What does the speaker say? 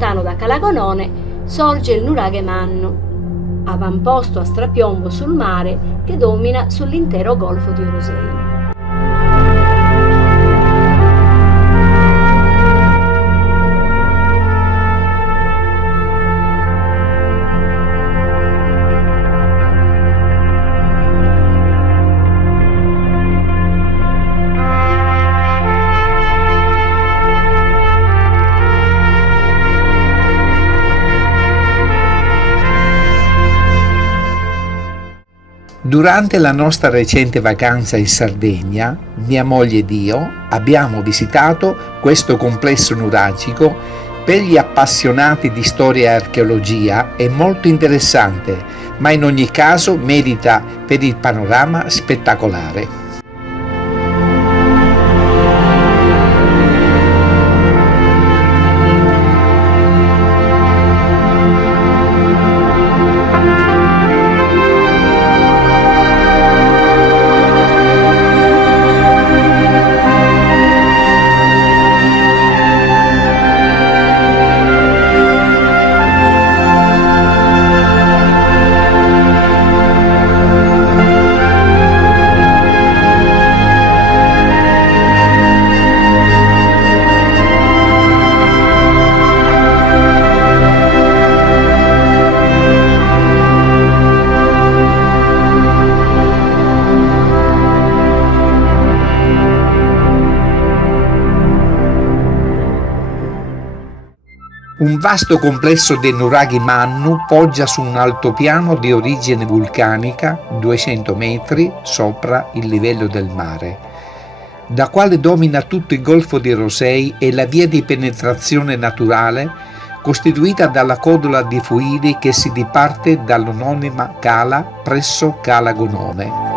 lontano da Calagonone, sorge il nuraghe Mannu, avamposto a strapiombo sul mare che domina sull'intero golfo di Orosei. Durante la nostra recente vacanza in Sardegna, mia moglie ed io abbiamo visitato questo complesso nuragico. Per gli appassionati di storia e archeologia è molto interessante, ma in ogni caso merita per il panorama spettacolare. Un vasto complesso dei nuraghi Mannu poggia su un altopiano di origine vulcanica 200 metri sopra il livello del mare, da quale domina tutto il golfo di Orosei e la via di penetrazione naturale costituita dalla codola di Fuili che si diparte dall'omonima cala presso Cala Gonone.